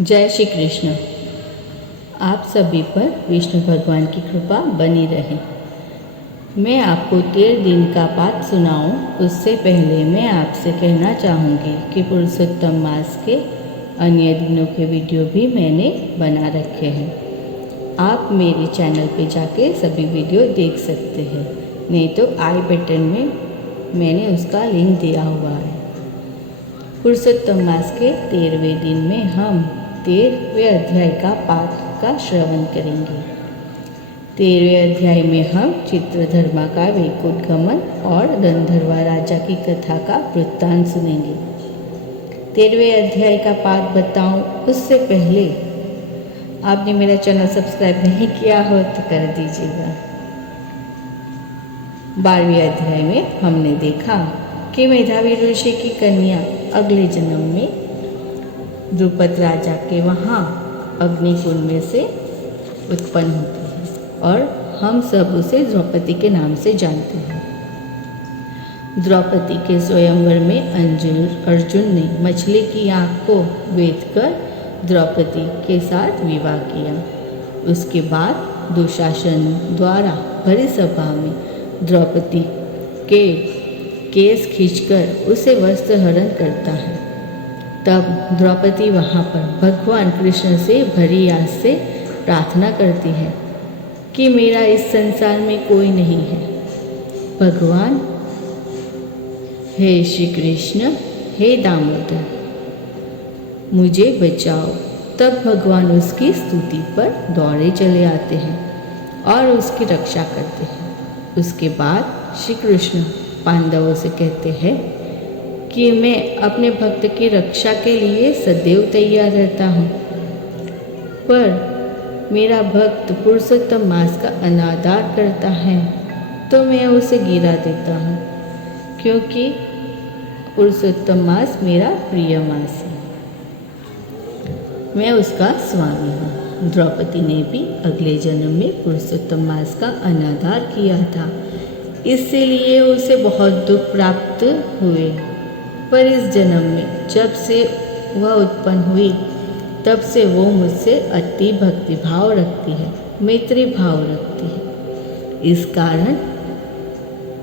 जय श्री कृष्ण। आप सभी पर विष्णु भगवान की कृपा बनी रहे। मैं आपको 13 दिन का पाठ सुनाऊं, उससे पहले मैं आपसे कहना चाहूँगी कि पुरुषोत्तम मास के अन्य दिनों के वीडियो भी मैंने बना रखे हैं। आप मेरे चैनल पे जाके सभी वीडियो देख सकते हैं, नहीं तो आई बटन में मैंने उसका लिंक दिया हुआ है। पुरुषोत्तम मास के 13वें दिन में हम 13वें अध्याय का पाठ का श्रवण करेंगे। 13वें अध्याय में हम चित्रधर्मा का वैकुंठ गमन और गंधर्वा राजा की कथा का वृत्तांत सुनेंगे। 13वें अध्याय का पाठ बताऊं उससे पहले आपने मेरा चैनल सब्सक्राइब नहीं किया हो तो कर दीजिएगा। 12वें अध्याय में हमने देखा कि मेधावी ऋषि की कन्या अगले जन्म में द्रुपद राजा के वहाँ अग्निकुंड में से उत्पन्न होती है और हम सब उसे द्रौपदी के नाम से जानते हैं। द्रौपदी के स्वयंवर में अर्जुन ने मछली की आँख को वेद कर द्रौपदी के साथ विवाह किया। उसके बाद दुशासन द्वारा भरी सभा में द्रौपदी के केस खींचकर उसे वस्त्र हरण करता है। तब द्रौपदी वहाँ पर भगवान कृष्ण से भरी आस से प्रार्थना करती है कि मेरा इस संसार में कोई नहीं है। भगवान हे श्री कृष्ण, हे दामोदर, मुझे बचाओ। तब भगवान उसकी स्तुति पर दौड़े चले आते हैं और उसकी रक्षा करते हैं। उसके बाद श्री कृष्ण पांडवों से कहते हैं कि मैं अपने भक्त की रक्षा के लिए सदैव तैयार रहता हूँ, पर मेरा भक्त पुरुषोत्तम मास का अनादर करता है तो मैं उसे गिरा देता हूँ, क्योंकि पुरुषोत्तम मास मेरा प्रिय मास है, मैं उसका स्वामी हूँ। द्रौपदी ने भी अगले जन्म में पुरुषोत्तम मास का अनादर किया था, इसलिए उसे बहुत दुख प्राप्त हुए। पर इस जन्म में जब से वह उत्पन्न हुई तब से वो मुझसे अति भक्ति भाव रखती है, मैत्री भाव रखती है। इस कारण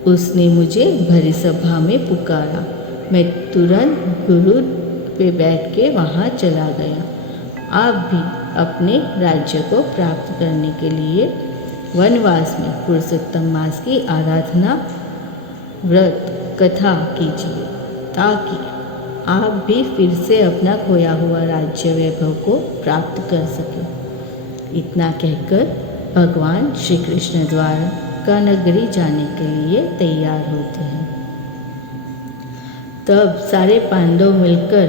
उसने मुझे भरी सभा में पुकारा। मैं तुरंत गुरु पे बैठ के वहाँ चला गया। आप भी अपने राज्य को प्राप्त करने के लिए वनवास में पुरुषोत्तम मास की आराधना व्रत कथा कीजिए, ताकि आप भी फिर से अपना खोया हुआ राज्य वैभव को प्राप्त कर सकें। इतना कहकर भगवान श्री कृष्ण द्वारका नगरी जाने के लिए तैयार होते हैं। तब सारे पांडव मिलकर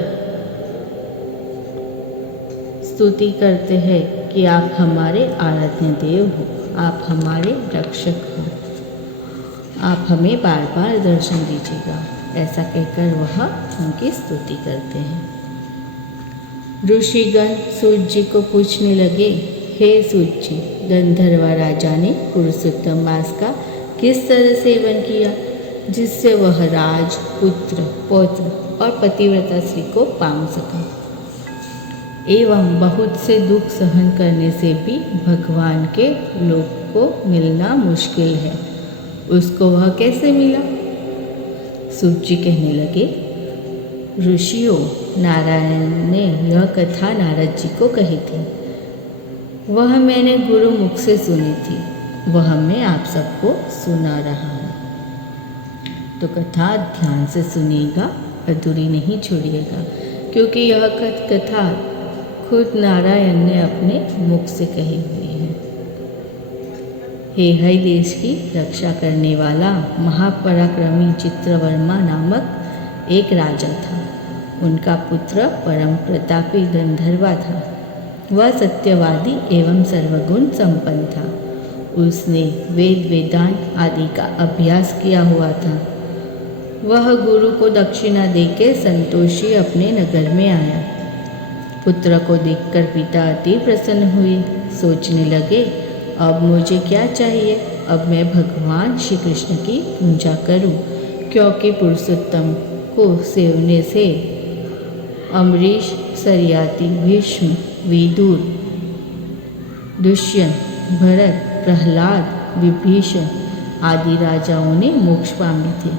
स्तुति करते हैं कि आप हमारे आराध्य देव हो, आप हमारे रक्षक हो, आप हमें बार बार दर्शन दीजिएगा। ऐसा कहकर वह उनकी स्तुति करते हैं। ऋषिगण सूत जी को पूछने लगे, हे सूत जी, गंधर्वा राजा ने पुरुषोत्तम मास का किस तरह सेवन किया जिससे वह राज, पुत्र, पौत्र और पतिव्रता स्त्री को पाम सका, एवं बहुत से दुख सहन करने से भी भगवान के लोक को मिलना मुश्किल है, उसको वह कैसे मिला? सूत जी कहने लगे, ऋषियों, नारायण ने यह कथा नारद जी को कही थी। वह मैंने गुरु मुख से सुनी थी, वह मैं आप सबको सुना रहा हूँ। तो कथा ध्यान से सुनिएगा, अधूरी नहीं छोड़िएगा, क्योंकि यह कथा खुद नारायण ने अपने मुख से कही हुई है। हेहय देश की रक्षा करने वाला महापराक्रमी चित्रवर्मा नामक एक राजा था। उनका पुत्र परम प्रतापी गंधर्वा था। वह सत्यवादी एवं सर्वगुण संपन्न था। उसने वेद वेदांत आदि का अभ्यास किया हुआ था। वह गुरु को दक्षिणा देके संतोषी अपने नगर में आया। पुत्र को देखकर पिता अति प्रसन्न हुए। सोचने लगे, अब मुझे क्या चाहिए? अब मैं भगवान श्री कृष्ण की पूजा करूं, क्योंकि पुरुषोत्तम को सेवने से अम्बरीश सरियाती, भीष्म, विदुर, दुष्यंत, भरत, प्रहलाद, विभीषण आदि राजाओं ने मोक्ष पाए थे,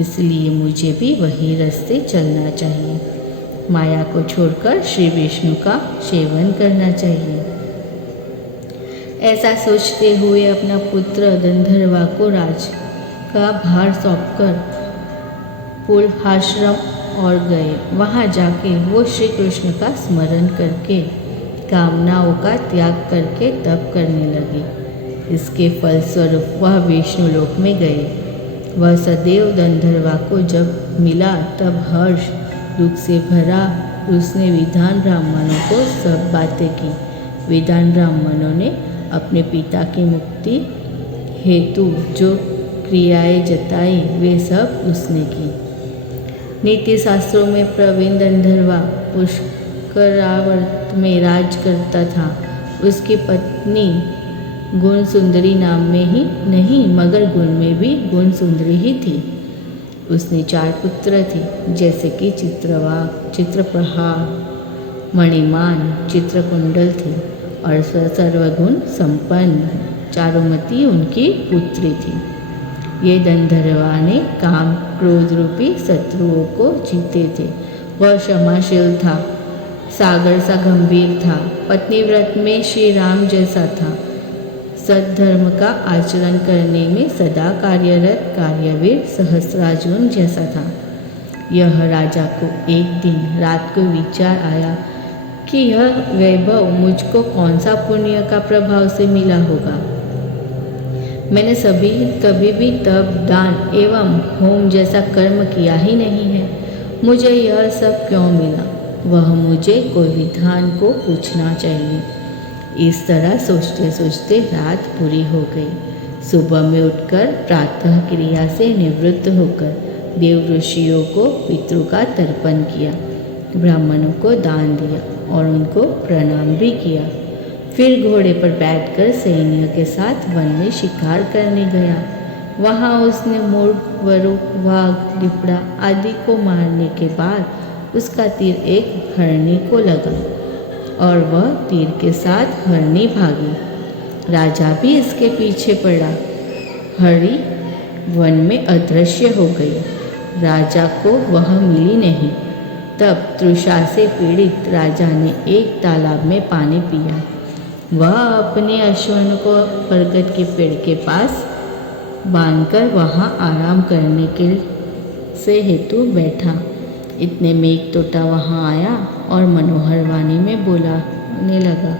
इसलिए मुझे भी वही रास्ते चलना चाहिए। माया को छोड़कर श्री विष्णु का सेवन करना चाहिए। ऐसा सोचते हुए अपना पुत्र गंधर्वा को राज का भार सौंपकर पुलहाश्रम और गए। वहाँ जाके वो श्री कृष्ण का स्मरण करके कामनाओं का त्याग करके तप करने लगे। इसके फलस्वरूप वह विष्णु लोक में गए। वह सदैव गंधर्वा को जब मिला तब हर्ष दुख से भरा उसने विद्वान ब्राह्मणों को सब बातें की। विद्वान ब्राह्मणों ने अपने पिता की मुक्ति हेतु जो क्रियाएं जताई वे सब उसने की। नीति शास्त्रों में प्रवीण गंधर्वा पुष्करावर्त में राज करता था। उसकी पत्नी गुण सुंदरी नाम में ही नहीं मगर गुण में भी गुण सुंदरी ही थी। उसने 4 पुत्र थे जैसे कि चित्रवाक, चित्रप्रहार, मणिमान, चित्रकुंडल थे और सर्वगुण संपन्न चारुमती उनकी पुत्री थी। ये गंधर्वा ने काम क्रोध रूपी शत्रुओं को जीते थे। वह क्षमाशील था, सागर सा गंभीर था, पत्नी व्रत में श्री राम जैसा था, सद्धर्म का आचरण करने में सदा कार्यरत कार्यवीर सहस्रार्जुन जैसा था। यह राजा को एक दिन रात को विचार आया कि यह वैभव मुझको कौन सा पुण्य का प्रभाव से मिला होगा। मैंने कभी भी तप, दान एवं होम जैसा कर्म किया ही नहीं है। मुझे यह सब क्यों मिला, वह मुझे कोई विद्वान को पूछना चाहिए। इस तरह सोचते सोचते रात पूरी हो गई। सुबह में उठकर प्रातः क्रिया से निवृत्त होकर देव ऋषियों को पितरों का तर्पण किया, ब्राह्मणों को दान दिया और उनको प्रणाम भी किया। फिर घोड़े पर बैठकर सैन्य के साथ वन में शिकार करने गया। वहाँ उसने मोर, वरु, वाघ, दिपड़ा आदि को मारने के बाद उसका तीर एक हरणी को लगा और वह तीर के साथ हरणी भागी। राजा भी इसके पीछे पड़ा। हरणी वन में अदृश्य हो गई। राजा को वह मिली नहीं। तब तृषा से पीड़ित राजा ने एक तालाब में पानी पिया। वह अपने अश्वन को बरगद के पेड़ के पास बांधकर वहाँ आराम करने के से हेतु बैठा। इतने में एक तोता वहाँ आया और मनोहर वाणी में बोलने लगा,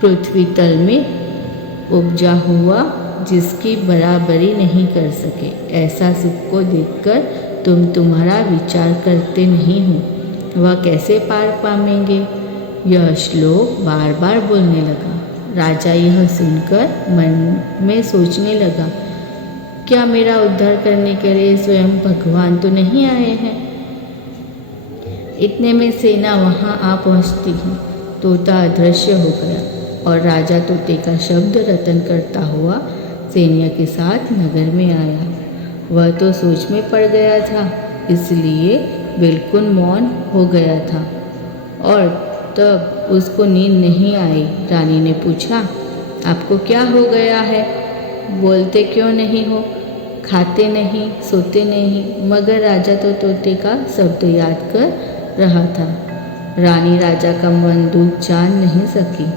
पृथ्वी तल में उपजा हुआ जिसकी बराबरी नहीं कर सके, ऐसा सुख को देखकर तुम तुम्हारा विचार करते नहीं हो, वह कैसे पार पाएंगे। यह श्लोक बार बार बोलने लगा। राजा यह सुनकर मन में सोचने लगा, क्या मेरा उद्धार करने के लिए स्वयं भगवान तो नहीं आए हैं। इतने में सेना वहाँ आ पहुँचती ही तोता अदृश्य हो गया और राजा तोते का शब्द रटन करता हुआ सैन्य के साथ नगर में आया। वह तो सोच में पड़ गया था, इसलिए बिल्कुल मौन हो गया था और तब उसको नींद नहीं आई। रानी ने पूछा, आपको क्या हो गया है, बोलते क्यों नहीं हो, खाते नहीं, सोते नहीं। मगर राजा तो तोते का शब्द याद कर रहा था। रानी राजा का मन दुख जान नहीं सकी।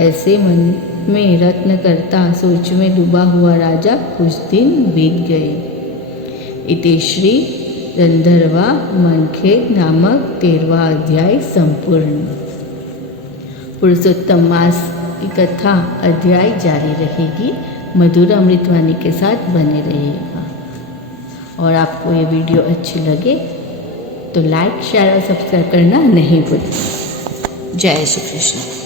ऐसे मन में रत्न करता सोच में डूबा हुआ राजा कुछ दिन बीत गए। इति श्री गंधर्वा मनखेद नामक 13वां अध्याय संपूर्ण। पुरुषोत्तम मास की कथा अध्याय जारी रहेगी। मधुर अमृतवाणी के साथ बने रहिएगा। और आपको ये वीडियो अच्छी लगे तो लाइक, शेयर और सब्सक्राइब करना नहीं भूलें। जय श्री कृष्ण।